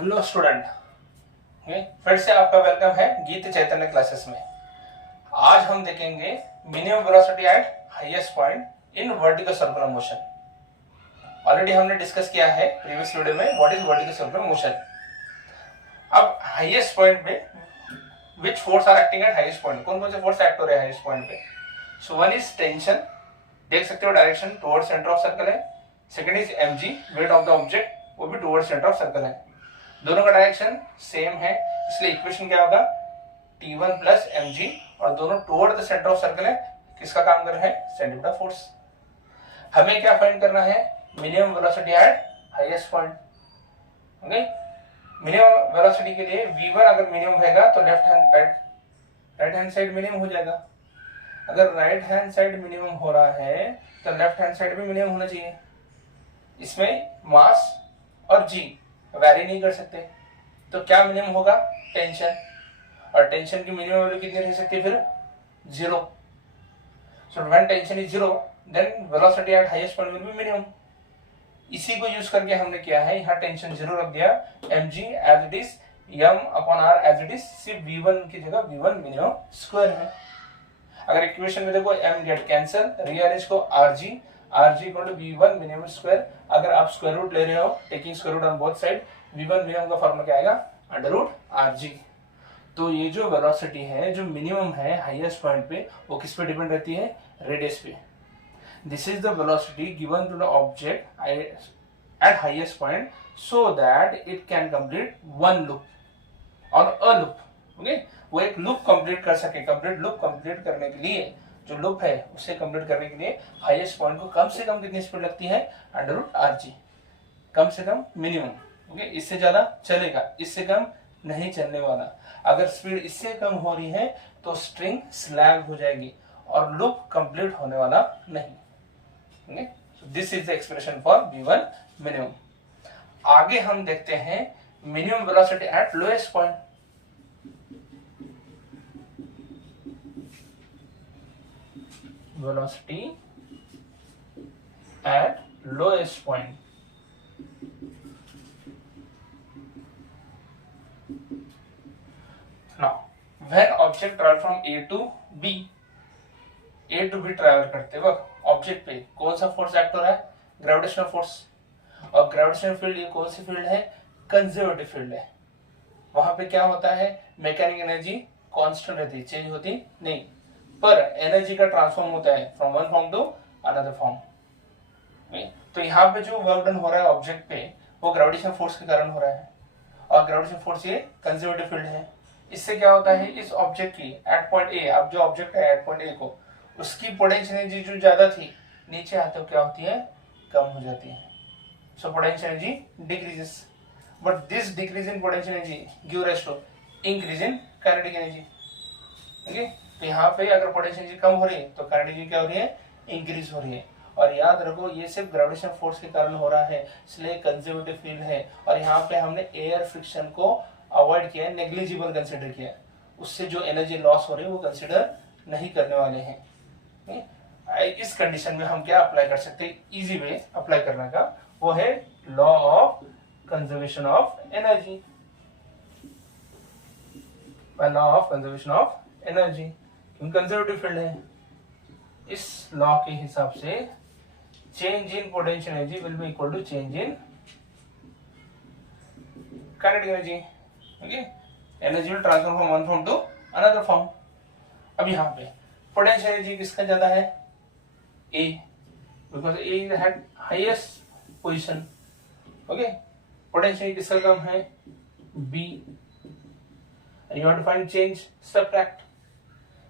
Hello student, फिर से आपका वेलकम है गीत चैतन्य क्लासेस में। आज हम देखेंगे minimum velocity at highest point in vertical circular motion. Already हमने डिस्कस किया है प्रीवियस वीडियो में what is vertical circular motion. अब हाईएस्ट पॉइंट पे which force are acting at highest point, कौन कौन से फोर्स एक्ट हो रहे हैं हाईएस्ट पॉइंट पे। सो वन इज टेंशन, देख सकते हो direction towards centre of circle है। Second is mg, weight of the object, वो भी टुवर्ड्स सेंटर ऑफ सर्कल है। दोनों का डायरेक्शन सेम है, इसलिए इक्वेशन क्या होगा T1 प्लस mg, और दोनों toward the centre of circle है। किसका काम कर रहे हैं, सेंट्रीपिटल फोर्स। हमें क्या फाइंड करना है, minimum velocity at highest point. Okay, minimum velocity के लिए v1 अगर मिनिमम रहेगा तो राइट हैंड साइड मिनिमम हो जाएगा। अगर राइट हैंड साइड मिनिमम हो रहा है तो लेफ्ट हैंड साइड भी मिनिमम होना चाहिए। इसमें मास और g वैरी नहीं कर सकते, तो क्या मिनिमम होगा, टेंशन। और टेंशन की मिनिमम वैल्यू कितनी रह सकती है फिर, 0। So when tension is 0 then velocity at highest point will be minimum. इसी को यूज करके हमने किया है, यहाँ टेंशन 0 रख दिया, mg as it is m/r as it is, सिर्फ v1 की जगह v1 मिनिमम स्क्वायर है। अगर इक्वेशन में देखो m गेट कैंसिल, रीअरेंज को rg equal to v1 minimum square. अगर आप स्क्वायर रूट ले रहे हो, taking square root on both side, v1 minimum का फॉर्मूला क्या आएगा, √rg। तो ये जो वेलोसिटी है जो मिनिमम है हाईएस्ट पॉइंट पे, वो किस पे डिपेंड रहती है, रेडियस पे। This is the velocity given to the object at highest point so that it can complete one loop और अ लूप। ओके, वो एक लूप कंप्लीट कर सके। कंप्लीट लूप कंप्लीट करने के लिए जो लूप है उसे कंप्लीट करने के लिए हाईएस्ट पॉइंट को कम से कम कितनी स्पीड लगती है, √rg, कम से कम मिनिमम। ओके, इससे ज्यादा चलेगा, इससे कम नहीं चलने वाला। अगर स्पीड इससे कम हो रही है तो स्ट्रिंग स्लैग हो जाएगी और लूप कंप्लीट होने वाला नहीं। Okay, this is the expression for v1 minimum. आगे हम देखते हैं minimum velocity at lowest point. velocity at lowest point. Now, when object travel from A to B travel करते वक्त ऑब्जेक्ट पे कौन सा फोर्स एक्ट हो रहा है, ग्रेविटेशनल फोर्स। और ग्रेविटेशनल फील्ड ये कौन सी फील्ड है, कंजर्वेटिव फील्ड है। वहां पे क्या होता है, मैकेनिकल एनर्जी कांस्टेंट रहती, चेंज होती नहीं, पर एनर्जी का ट्रांसफॉर्म होता है from one form to another form. तो यहाँ पे जो वर्क डन हो रहा है ऑब्जेक्ट पे, वो ग्रेविटेशनल फोर्स के कारण हो रहा है। और ग्रेविटेशनल फोर्स ये कंजर्वेटिव फील्ड है। इससे क्या होता है, इस ऑब्जेक्ट की एट पॉइंट ए, अब जो ऑब्जेक्ट है एट पॉइंट ए को, उसकी पोटेंशियल एनर्जी जो ज्यादा थी, नीचे आते हो क्या होती है, कम हो जाती है। So potential energy decreases, but this decrease in potential energy give rise to increase in kinetic energy. Okay, तो यहाँ पे अगर पोटेंशियल एनर्जी कम हो रही है तो काइनेटिक एनर्जी क्या हो रही है, इंक्रीज हो रही है। और याद रखो ये सिर्फ ग्रेविटेशनल फोर्स के कारण हो रहा है, इसलिए कंजर्वेटिव फील्ड है। और यहाँ पे हमने एयर फ्रिक्शन को अवॉइड किया है, नेग्लिजिबल कंसिडर किया, उससे जो एनर्जी लॉस हो रही है वो कंसिडर नहीं करने वाले हैं। इस कंडीशन में हम क्या अप्लाई कर सकते हैं, इजी वे अप्लाई करने का, वो है law of conservation of energy. Law of conservation of energy, conservative field है। इस लॉ के हिसाब से change in potential energy will be equal to change in kinetic energy. Okay, energy will transfer from one form to another form. अब यहाँ पे potential energy किसका ज्यादा है, A, because A is at highest position. Okay, potential किसका कम है, B. You have to find change, subtract.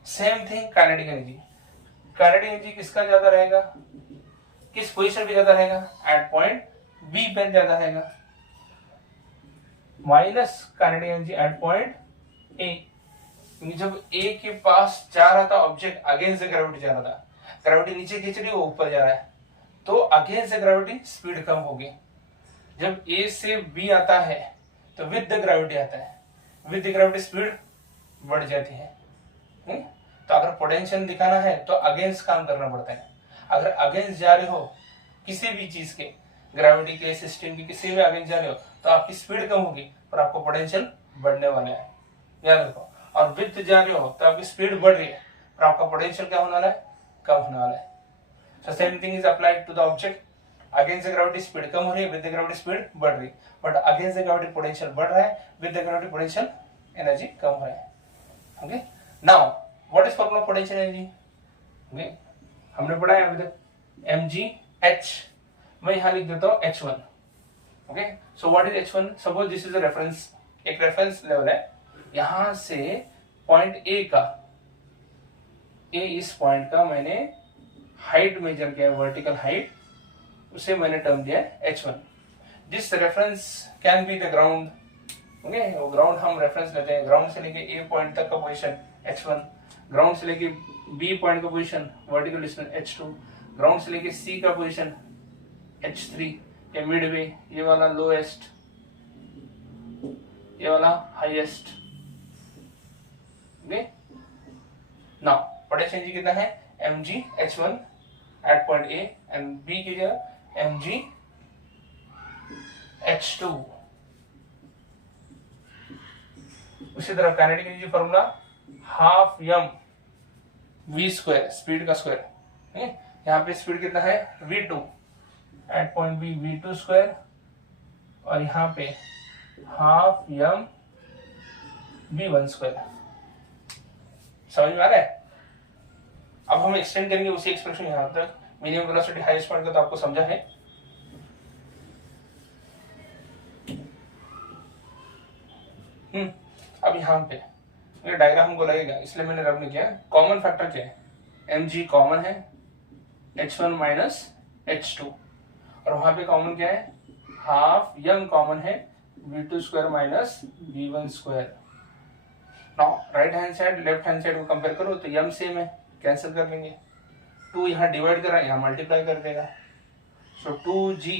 Same thing kinetic energy. Kinetic energy किसका ज्यादा रहेगा, किस पोजीशन पे ज्यादा रहेगा, एट पॉइंट बी पे ज्यादा रहेगा, minus kinetic energy at point A. क्योंकि जब ए के पास जा रहा था ऑब्जेक्ट, अगेंस्ट द ग्रेविटी जा रहा था, ग्रेविटी नीचे खींच रही है, वो ऊपर जा रहा है, तो अगेंस्ट द ग्रेविटी स्पीड कम होगी। जब ए से बी आता है तो विद द ग्रेविटी आता है, विद द ग्रेविटी स्पीड बढ़ जाती है। तो अगर पोटेंशियल दिखाना है तो अगेंस्ट काम करना पड़ता है। अगर अगेंस्ट जा रहे हो किसी भी चीज के, ग्रेविटी के, सिस्टम की किसी भी अगेंस्ट जा रहे हो तो आपकी स्पीड कम होगी पर आपको पोटेंशियल बढ़ने वाला है, याद रखो। और विद जा रहे हो तो आपकी स्पीड बढ़ रही है पर आपका पोटेंशियल क्या होने वाला है, कम होने वाला है। So same thing is applied to the object. Against the gravity speed कम हो रही है, with the gravity speed बढ़ रही है, but against the gravity potential बढ़ रहा है, with the gravity potential energy कम हो रहा है। Okay? Now what is formula of potential energy? Okay? हमने पढ़ा है अभी तक mgh, मैं यहाँ लिख देता हूँ h1। Okay? So what is h1? Suppose this is a reference, एक रेफरेंस लेवल है, यहाँ से पॉइंट A का, A इस पॉइंट का मैंने हाइट मेजर किया है, वर्टिकल हाइट, उसे मैंने टर्म दिया है h1। This reference can be the ground. Okay, वो ग्राउंड हम रेफरेंस लेते हैं, ग्राउंड से लेके A पॉइंट तक का पोजीशन h1, ग्राउंड से लेके B पॉइंट का position vertical distance h2, ground से लेके C का पोजीशन h3, ये मिडवे, ये वाला लोएस्ट, ये वाला highest. Okay, now potential energy कितना है, mg h1 at point A and B की जगह mg h2। उसी तरह kinetic energy formula half m v square, speed का स्क्वायर। यहाँ पे स्पीड कितना है v2 at point B v2 square, और यहाँ पे हाफ m v1 स्क्वायर। समझ में आ रहा है? अब हम एक्सटेंड करेंगे उसी एक्सप्रेशन यहां तक, मिनिमम वेलोसिटी हाईएस्ट पॉइंट का तो आपको समझा है। अब यहाँ पे मेरा डायग्राम हमको लगेगा, इसलिए मैंने रब नहीं किया। कॉमन फैक्टर क्या है, mg कॉमन है, h1 माइनस h2, और वहां पे कॉमन क्या है, हाफ m कॉमन है, v2 square minus v1 square. Now right hand side left hand side को कंपेयर करो तो m सेम है, कैंसिल कर लेंगे, 2 यहाँ डिवाइड कर रहा है, यहाँ मल्टीप्लाई कर देगा। So 2g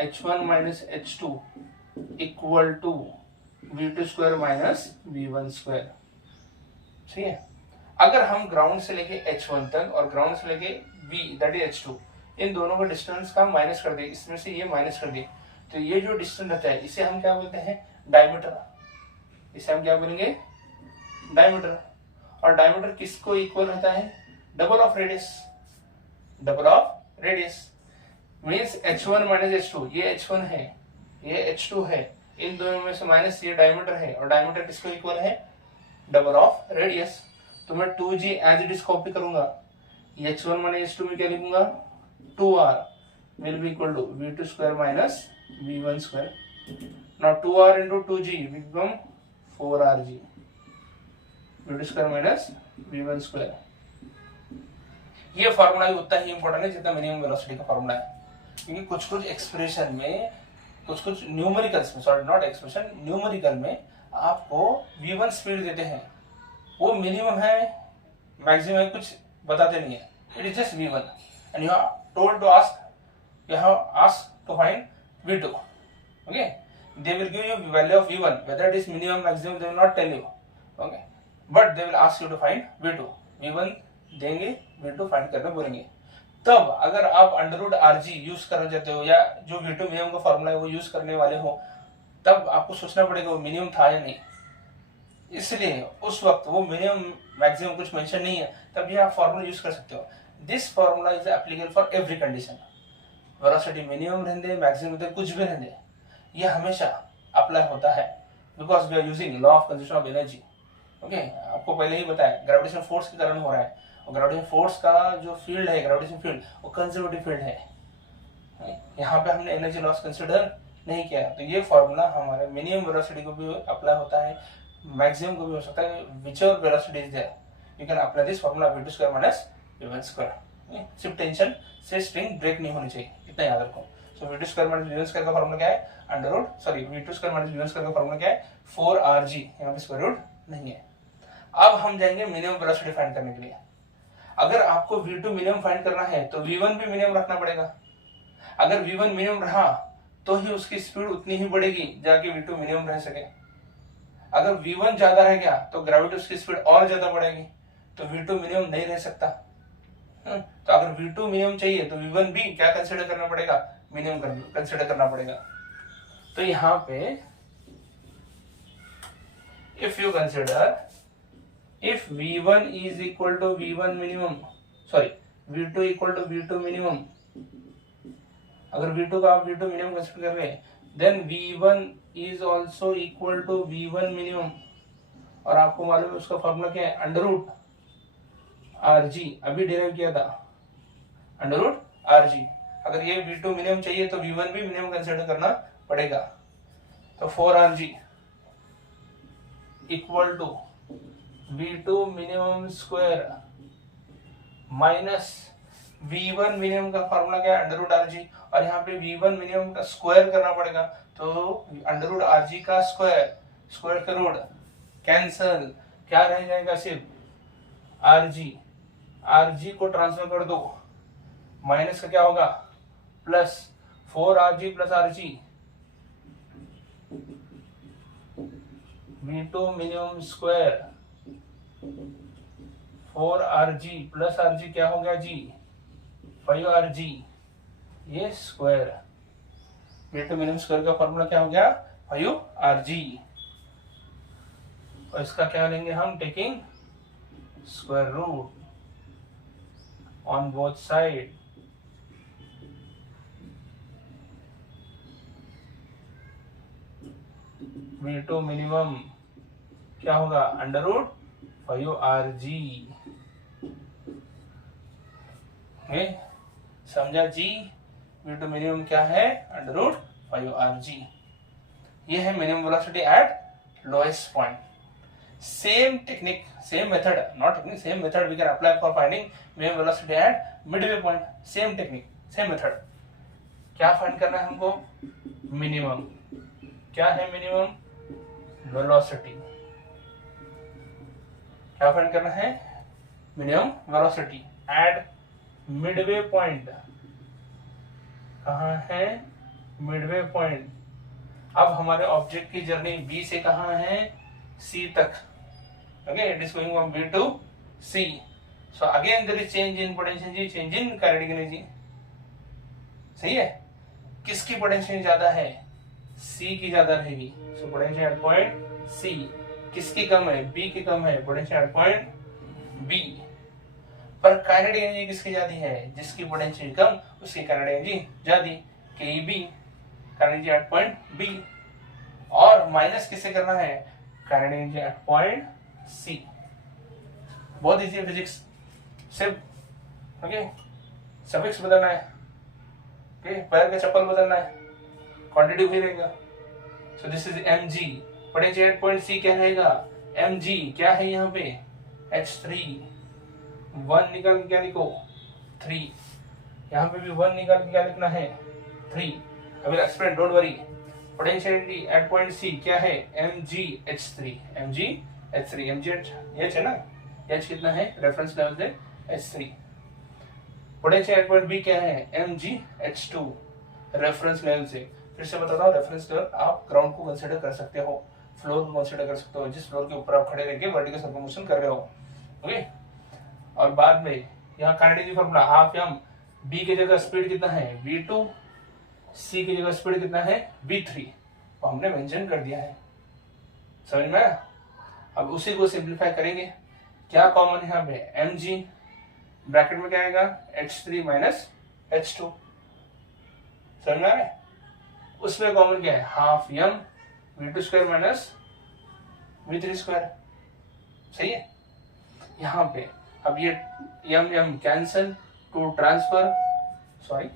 h1 minus h2 equal to v2 square minus v1 square. ठीक है, अगर हम ग्राउंड से लेके h1 तक और ग्राउंड से लेके b दैट इज h2, इन दोनों का डिस्टेंस का माइनस कर दे, इसमें से ये माइनस कर दे, तो ये जो डिस्टेंस रहता है इसे हम क्या बोलते हैं, डायमीटर। इसे हम क्या बोलेंगे, डायमीटर। और डायमीटर किसको इक्वल रहता है, double of radius. Double of radius means h1 minus h2, ये h1 है, ये h2 है, इन दोनों में से माइनस ये डायमीटर है, और डायमीटर किसको इक्वल है, डबल ऑफ रेडियस। तो मैं 2g as it is copy करूंगा, ये h1 माइनस h2 में क्या लिखूंगा, 2r will be equal to v2 square minus v1 square. Now 2r into 2g will become 4rg. v2 square minus v1 square. ये formula भी उतना ही important है जितना मिनिमम वेलोसिटी का फॉर्मूला है, क्योंकि कुछ कुछ एक्सप्रेशन में, कुछ कुछ न्यूमेरिकल्स में, सॉरी नॉट एक्सप्रेशन, न्यूमेरिकल में आपको v1 स्पीड देते हैं, वो मिनिमम है, मैक्सिमम है, कुछ बताते नहीं है, it is just v1 and you are told to ask, you have asked to find v2. Okay, they will give you value of v1, whether it is minimum maximum they will not tell you, okay, but they will ask you to find v2, v1 देंगे, v2 find करना बोलेंगे। तब अगर आप under root rg use करना चाहते हो या जो v2 मिनिमम का फॉर्मूला है वो यूज करने वाले हो, तब आपको सोचना पड़ेगा वो मिनिमम था या नहीं, इसलिए उस वक्त वो मिनिमम मैक्सिमम कुछ मेंशन नहीं है, तब ये आप फॉर्मूला यूज कर सकते हो। This formula is applicable for every condition, velocity minimum रहने मैक्सिमम रहने कुछ भी रहने, ये हमेशा अप्लाई होता है, because we are using law of conservation of energy. Okay, आपको पहले ही बताया ग्रेविटेशन फोर्स के कारण हो रहा है, और ग्रेविटेशन फोर्स का जो फील्ड है, ग्रेविटेशन फील्ड, वो कंजर्वेटिव फील्ड है, यहाँ पे हमने एनर्जी लॉस कंसिडर नहीं किया। तो ये फॉर्मूला हमारे मिनिमम वेलोसिटी को भी अप्लाई होता है, मैक्सिमम को भी हो सकता है, whichever velocity is there you can apply this formula v2 square minus v1 square. सिर्फ टेंशन से स्ट्रिंग ब्रेक नहीं होनी चाहिए, इतना याद रखो। So v2 square minus v1 square का फॉर्मूला क्या है, under root, sorry v2 square minus v1 square का फॉर्मूला क्या है, 4rg, यहाँ पे स्क्वायर रूट नहीं है। अब हम जाएंगे मिनिमम वेलोसिटी फाइंड करने के लिए। अगर आपको v2 मिनिमम फाइंड करना है तो v1 भी मिनिमम रखना पड़ेगा। अगर v1 मिनिमम रहा तो ही उसकी स्पीड उतनी ही बढ़ेगी जाके v2 मिनिमम रह सके। अगर v1 ज्यादा रह गया तो ग्रेविटी उसकी स्पीड और ज्यादा बढ़ेगी, तो v2 मिनिमम नहीं रह सकता। तो अगर v2 मिनिमम चाहिए तो v1 भी क्या कंसीडर करना पड़ेगा, मिनिमम कंसिडर करना पड़ेगा। तो यहाँ पे if you consider if V1 is equal to V1 minimum, sorry V2 equal to V2 minimum, अगर V2 का आप V2 minimum कंसिडर कर रहे हैं, then V1 is also equal to V1 minimum, और आपको मालूम है उसका फॉर्मूला क्या है, अंडर रूट RG, अभी डिराइव किया था, अंडर रूट RG। अगर ये V2 मिनिमम चाहिए तो V1 भी मिनिमम कंसिडर करना पड़ेगा। तो 4RG equal to V2 minimum square minus V1 minimum का फॉर्मूला क्या है, अंडर रूट RG, और यहाँ पे V1 मिनिमम का स्क्वायर करना पड़ेगा, तो अंडर रूट RG का स्क्वायर का रूट कैंसल, क्या रह जाएगा, सिर्फ RG को ट्रांसफर कर दो, माइनस का क्या होगा, plus 4RG plus RG, V2 minimum square 4RG plus RG क्या हो गया जी, 5RG, ये स्क्वायर, V2 मिनिमम स्क्वायर का फॉर्मूला क्या हो गया, 5RG, और इसका क्या लेंगे हम, taking square root on both side, V2 minimum क्या होगा, अंडर रूट 5RG, समझा जी। V2 मिनिमम क्या है, अंडर रूट 5RG। ये है minimum velocity at lowest point. Same technique, same method, not technique, same method we can apply for finding minimum velocity at midway point. Same technique, same method. क्या find करना है हमको, minimum. क्या है minimum velocity, क्या find करना है, minimum velocity at midway point. कहाँ है, मिडवे पॉइंट। अब हमारे ऑब्जेक्ट की जर्नी बी से कहाँ है, सी तक। Okay, it is going from B to C. So again there is change in potential जी, चेंज इन काइनेटिक एनर्जी। सही है, किसकी पोटेंशियल ज्यादा है, सी की ज्यादा रहेगी। So potential at point C. किसकी कम है, बी की कम है, पोटेंशियल एट पॉइंट बी। पर काइनेटिक एनर्जी किसकी ज्यादा है, जिसकी पोटेंशियल कम उसकी काइनेटिक एनर्जी ज्यादा, के B, kinetic energy at point B. और माइनस किसे करना है, kinetic energy at point C. बहुत इजी है फिजिक्स, सिर्फ ओके सफिक्स बदलना है, ओके पैर का चप्पल बदलना है, क्वांटिटी भी रहेगा। So this is mg, potential at point C क्या रहेगा, mg क्या है यहाँ पे, h3, 1 निकाल के क्या लिखो, 3। यहाँ पे भी 1 निकाल के क्या लिखना है, 3। अभी experiment, don't worry. Potential at point C क्या है, mg h3, mg h3, mg h है ना, h कितना है रेफरेंस लेवल से, h3। Potential at point B क्या है, mg h2, रेफरेंस लेवल से। फिर से बताता हूँ, रेफरेंस लेवल आप ग्राउंड को कंसीडर कर सकते हो, फ्लोर को कंसीडर कर सकते हो, जिस फ्लोर के ऊपर आप खड़े रह के वर्टिकल सर्कुलर मोशन कर रहे हो। ओके, और बाद में यहाँ kinetic formula half M, B की जगह स्पीड कितना है, v2, सी की जगह स्पीड कितना है, v3, तो हमने मेंशन कर दिया है। समझ में आया? अब उसी को सिंप्लीफाई करेंगे। क्या कॉमन है यहाँ पे, mg, ब्रैकेट में क्या आएगा, h3 माइनस h2। समझ में आ रहा है? उसमें कॉमन क्या है, half m v2 square minus v3 square. सही है। यहाँ पे अब ये m cancel, two transfer, sorry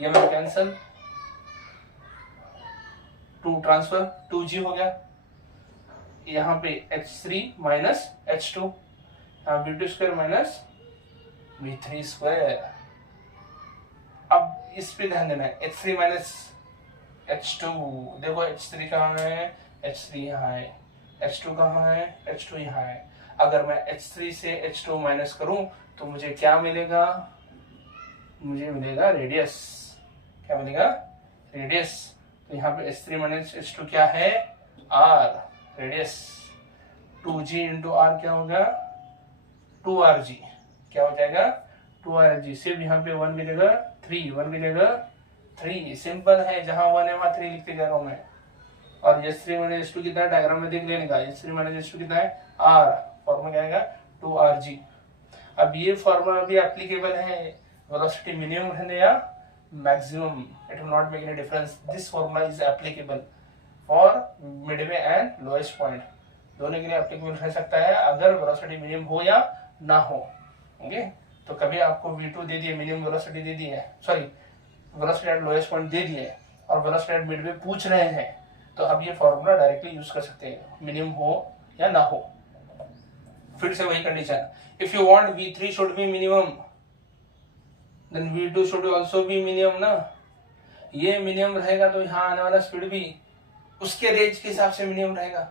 m cancel, two transfer, 2g हो गया। यहाँ पे h3 माइनस h2, यहाँ v2 square minus v3 square. अब इस पे ध्यान देना है, h3 माइनस h2, देखो h3 कहाँ है, h3 यहाँ है, h2 कहाँ है, h2 यहाँ है। अगर मैं h3 से h2 माइनस करूं तो मुझे क्या मिलेगा, मुझे मिलेगा रेडियस। क्या मिलेगा, रेडियस। तो यहाँ पे h3 माइनस h2 क्या है, r, radius. 2g into r क्या होगा, 2rg। क्या हो जाएगा, 2rg। सिर्फ यहाँ पे 1 की जगह 3, 1 की जगह 3 सिंपल है, जहां 1 है वहां 3 लिखते जा रहा हूं मैं। और S3 माइनस S2 कितना है, डायग्राम में देख लेने का। S3 माइनस S2 कितना है, R, फॉर्मूला क्या आएगा 2RG। अब ये फॉर्मूला भी एप्लीकेबल है वेलोसिटी मिनिमम रहने या maximum, it will not make any difference. This formula is applicable for Midway and lowest point, दोनों के लिए एप्लीकेबल रह सकता है अगर वेलोसिटी मिनिमम हो या ना हो। ओके, तो कभी आपको V2 दे दिए, मिनिमम वेलोसिटी दे दी है, sorry velocity at lowest point दे दिए और वेलोसिटी एट मिडवे पूछ रहे हैं, तो अब ये फॉर्मूला डायरेक्टली यूज कर सकते हैं, मिनिमम हो या ना हो। फिर से वही condition, if you want V3 should be minimum then V2 should also be minimum ना। ये मिनिमम रहेगा तो यहाँ आने वाला स्पीड भी उसके रेंज के हिसाब से मिनिमम रहेगा,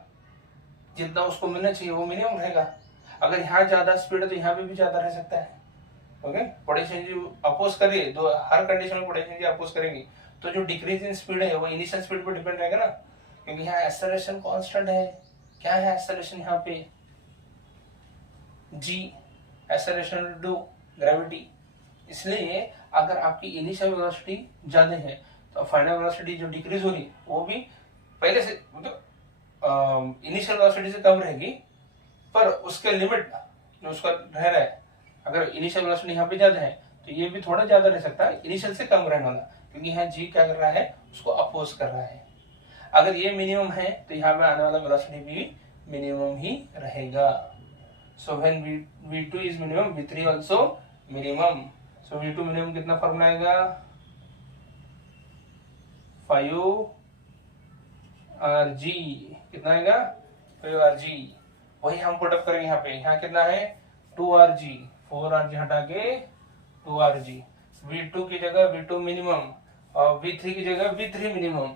जितना उसको मिलना चाहिए वो मिनिमम रहेगा। अगर यहाँ ज्यादा स्पीड है तो यहाँ पे भी ज्यादा रह सकता है। ओके, पोटेंशियल अपोज करिए, दो हर कंडीशन में पोटेंशियल अपोज करेंगे, तो जो डिक्रीज इन स्पीड है वो इनिशियल स्पीड पर डिपेंड रहेगा ना, क्योंकि यहाँ एक्सेलरेशन कांस्टेंट है। क्या है एक्सेलरेशन यहाँ पे, g, एक्सेलरेशन ड्यू ग्रेविटी। इसलिए अगर आपकी इनिशियल वेलोसिटी ज्यादा है तो फाइनल वेलोसिटी जो डिक्रीज हो रही वो भी पहले से मतलब इनिशियल वेलोसिटी से कम रहेगी, पर उसके लिमिट जो उसका रह रहा है, अगर इनिशियल वेलोसिटी यहाँ पे ज्यादा है तो ये भी थोड़ा ज्यादा रह सकता है, इनिशियल से कम रहने वाला, क्योंकि यहाँ जी क्या कर रहा है, उसको अपोज कर रहा है। अगर ये मिनिमम है तो यहाँ पे आने वाला वेलोसिटी भी मिनिमम ही रहेगा। So when V2 is minimum, V3 also minimum. So V2 minimum कितना फॉर्मूला आएगा, 5RG, कितना आएगा 5RG। वही हम पुट अप करेंगे यहाँ पे, यहाँ कितना है 2RG, 4RG हटा के 2RG। V2 की जगह V2 मिनिमम और V3 की जगह V3 minimum,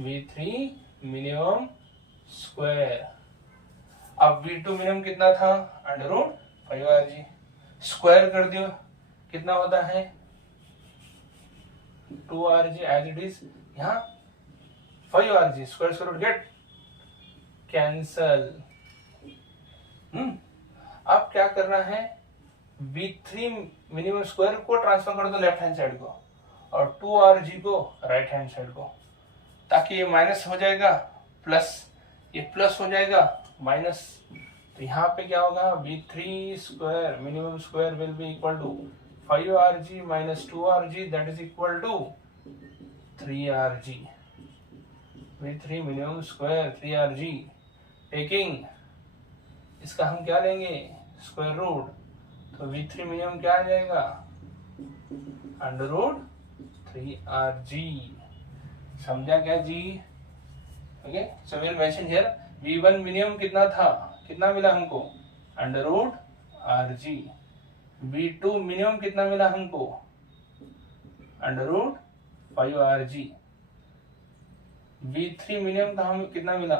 V3 minimum square. अब V2 मिनिमम कितना था, √5RG, स्क्वायर कर दियो कितना होता है 2RG एज इट इज, यहाँ 5RG, square root get cancel. अब क्या करना है, V3 मिनिमम स्क्वायर को ट्रांसफर कर दो लेफ्ट हैंड साइड को और 2RG को राइट हैंड साइड को, ताकि ये माइनस हो जाएगा प्लस, ये प्लस हो जाएगा माइनस। तो यहाँ पे क्या होगा, V3 square minimum square will be equal to 5RG minus 2RG, that is equal to 3RG। V3 minimum square 3RG, taking इसका हम क्या लेंगे स्क्वायर रूट, तो V3 मिनिमम क्या आ जाएगा √3RG। समझा क्या जी? Okay, so will mention here V1 minimum कितना था, कितना मिला हमको √RG। V2 मिनिमम कितना मिला हमको √5RG। V3 मिनिमम का हम कितना मिला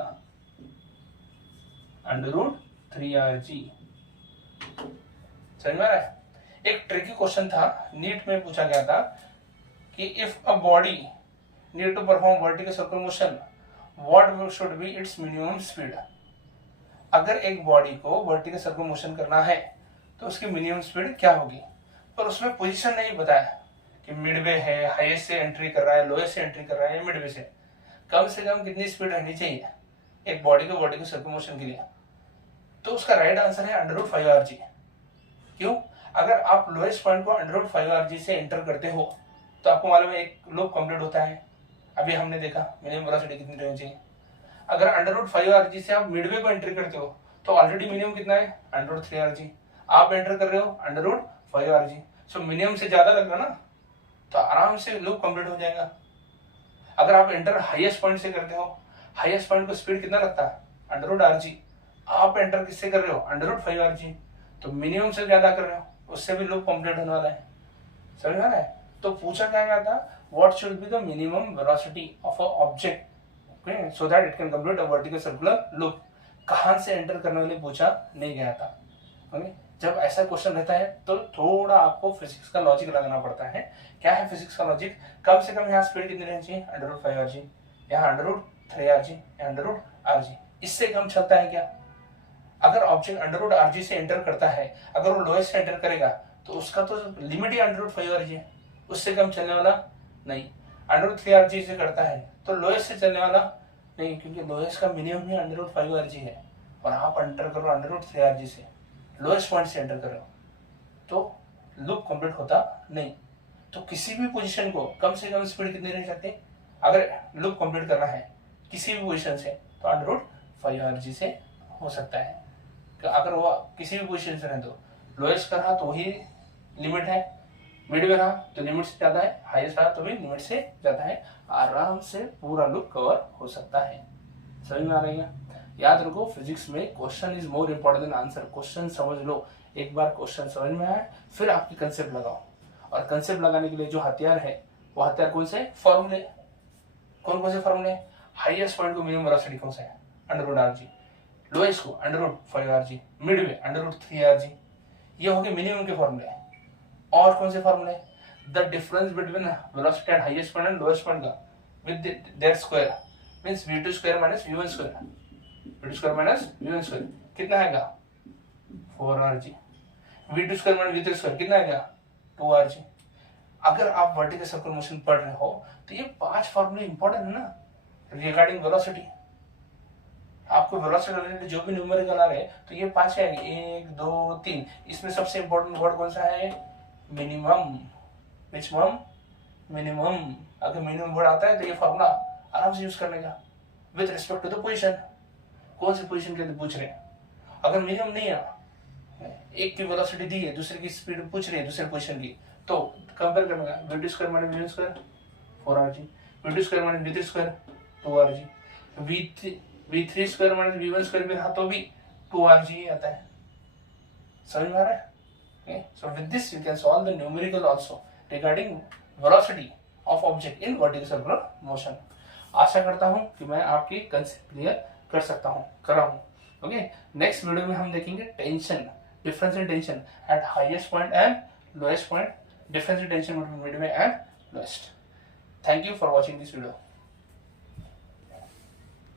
√3RG। समझ में आ रहा है? एक ट्रिकी क्वेश्चन था, नीट में पूछा गया था कि if a body need to perform vertical circular motion what should be its minimum speed. अगर एक बॉडी को वर्टिकल सर्कुलर मोशन करना है तो उसकी मिनिमम स्पीड क्या होगी, पर उसमें पोजीशन नहीं बताया कि मिडवे है, हाईएस्ट से एंट्री कर रहा है, लोएस्ट से एंट्री कर रहा है या मिडवे से कम कितनी स्पीड रहनी चाहिए एक बॉडी को वर्टिकल सर्कुलर मोशन के लिए। तो उसका राइट आंसर है √5RG। क्यों? अगर आप लोएस्ट पॉइंट को √5RG से एंटर करते हो तो आपको मालूम है एक लूप कंप्लीट होता है, अभी हमने देखा मिनिमम वेलोसिटी कितनी रहनी चाहिए। अगर √5RG से आप मिडवे को एंट्री करते हो तो ऑलरेडी मिनिमम कितना है √3RG, आप एंटर कर रहे हो √5RG, सो मिनिमम से ज्यादा लग रहा ना, तो आराम से लूप कंप्लीट हो जाएगा। अगर आप एंटर हाईएस्ट पॉइंट से करते हो, हाईएस्ट पॉइंट को स्पीड कितना लगता है √RG, आप एंटर किससे कर रहे हो √5RG, तो मिनिमम से ज्यादा कर रहे हो, उससे भी लूप कंप्लीट होने वाला है। समझ में आ रहा है? तो पूछा क्या गया था, what should be the minimum velocity of a object so that it can complete a vertical circular loop. कहां से एंटर करने वाले पूछा नहीं गया था। ओके, जब ऐसा क्वेश्चन रहता है तो थोड़ा आपको फिजिक्स का लॉजिक लगाना पड़ता है। क्या है फिजिक्स का लॉजिक? कम से कम यहाँ स्पीड कितनी रहनी चाहिए √5RG, यहाँ √3RG, यहाँ √RG, इससे कम चलता है क्या? अगर ऑब्जेक्ट √RG से एंटर करता है, अगर वो लोएस्ट से एंटर करेगा तो उसका तो लिमिट ही √5RG है, उससे कम चलने वाला नहीं। √3 से करता है तो लोएस्ट से चलने वाला नहीं, क्योंकि लोएस्ट का मिनिमम ही √5 है और आप एंटर करो √3 से, लोएस्ट पॉइंट से एंटर करो तो लूप कंप्लीट होता नहीं। तो किसी भी पोजीशन को कम से कम स्पीड कितनी रह सकती है अगर लूप कंप्लीट करना है किसी भी पोजीशन से, तो √5 से हो सकता है। तो अगर वो किसी भी पोजीशन से रहे तो लोएस्ट का रहा तो वही लिमिट है, मिड में रहा तो लिमिट से ज्यादा है, हाईएस्ट रहा तो भी लिमिट से ज्यादा है, आराम से पूरा लूप कवर हो सकता है। समझ में आ रही है? याद रखो फिजिक्स में question is more important then answer. Question समझ लो, एक बार क्वेश्चन समझ में आए फिर आपकी कंसेप्ट लगाओ, और कंसेप्ट लगाने के लिए जो हथियार है वो हथियार कौन से? फॉर्मूले। कौन कौन से फॉर्मूले? हाईएस्ट पॉइंट को मिनिमम वेलोसिटी कौन सा है? √rg, लोएस्ट को √5rg, मिड में √3rg। ये हो गए मिनिमम के फॉर्मूले। और कौन से फॉर्मूले? The difference between velocity at highest point and lowest point का with their square means v2 square minus v1 square, v2 square minus v1 square कितना आएगा? 4rg। v2 square minus v3 square कितना आएगा? 2rg। अगर आप vertical circular motion पढ़ रहे हो तो ये 5 फॉर्मूले इंपॉर्टेंट है ना रिगार्डिंग वेलोसिटी। आपको वेलोसिटी रिलेटेड जो भी न्यूमेरिकल आ रहे हैं तो ये 5 आएंगे, 1 2 3। इसमें सबसे इंपॉर्टेंट वर्ड कौन सा है? मिनिमम। मिनिमम। अगर मिनिमम वर्ड आता है तो ये फॉर्मूला आराम से यूज करने का with respect to the position. कौन सी पोजीशन के लिए पूछ रहे हैं? अगर मिनिमम नहीं है, एक की वेलोसिटी दी है, दूसरे की स्पीड पूछ रही है दूसरे पोजीशन की, तो कंपेयर करने का v2 square minus v1 square 4rg, v2 square minus v3 square 2rg, v3 square minus v1 square भी रहा तो भी 2rg ही आता है। समझ में आ रहा है? So with this you can solve the numerical also regarding velocity of object in vertical circular motion। आशा करता हूं कि मैं आपकी कंसेप्ट क्लियर कर रहा हूं। ओके, नेक्स्ट वीडियो में हम देखेंगे tension, difference in tension at highest point and lowest point, difference in tension between mid में and lowest. Thank you for watching this video.